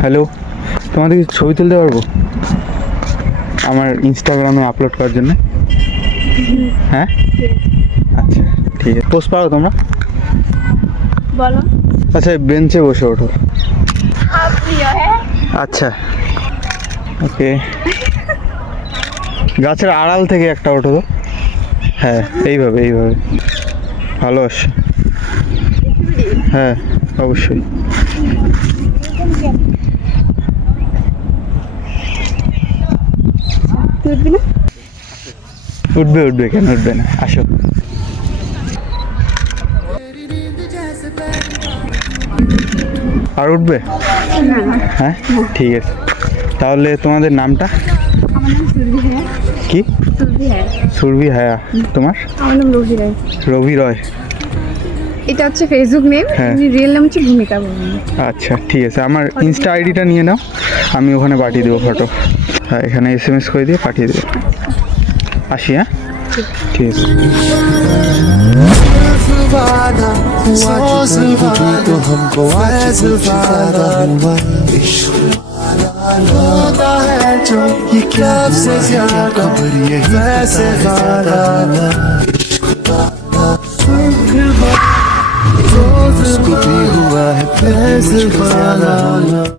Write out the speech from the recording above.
Hello, তোমাদের কি ছবি তুলতে পারবো আমার ইনস্টাগ্রামে আপলোড করার জন্য? হ্যাঁ, আচ্ছা ঠিক আছে। পোস্ট পারো তোমরা? বলো। আচ্ছা, বেঞ্চে বসে ওঠো। আচ্ছা ওকে, গাছের আড়াল থেকে একটা ওঠো তো। হ্যাঁ, এইভাবে এইভাবে ভালো আসছে। হ্যাঁ অবশ্যই। উঠবে উঠবে, কেন উঠবে না, আসো। আর উঠবে? হ্যাঁ ঠিক আছে। তাহলে তোমাদের নামটা আমার নাম সুরভি হ্যাঁ। কি? সুরভি হ্যাঁ। সুরভি হায়া। তোমার? আমার নাম রবি রায়। রবি রয়। এটা হচ্ছে ফেসবুক নেম, হ্যাঁ। রিয়েল নাম হচ্ছে ভূমিকা বর্মন। আচ্ছা ঠিক আছে, আমার ইনস্টা আইডিটা নিয়ে নাও, আমি ওখানে পাঠিয়ে দেবো ফটো। হ্যাঁ, এখানে SMS করে দিয়ে পাঠিয়ে দেবো। আসি, হ্যাঁ ঠিক আছে। वादा हुआ तो हमको आज वादा हुआ इश्क होता है जो ये क्या से ज्यादा खबर ये वैसे वादा उसको भी हुआ है फैसला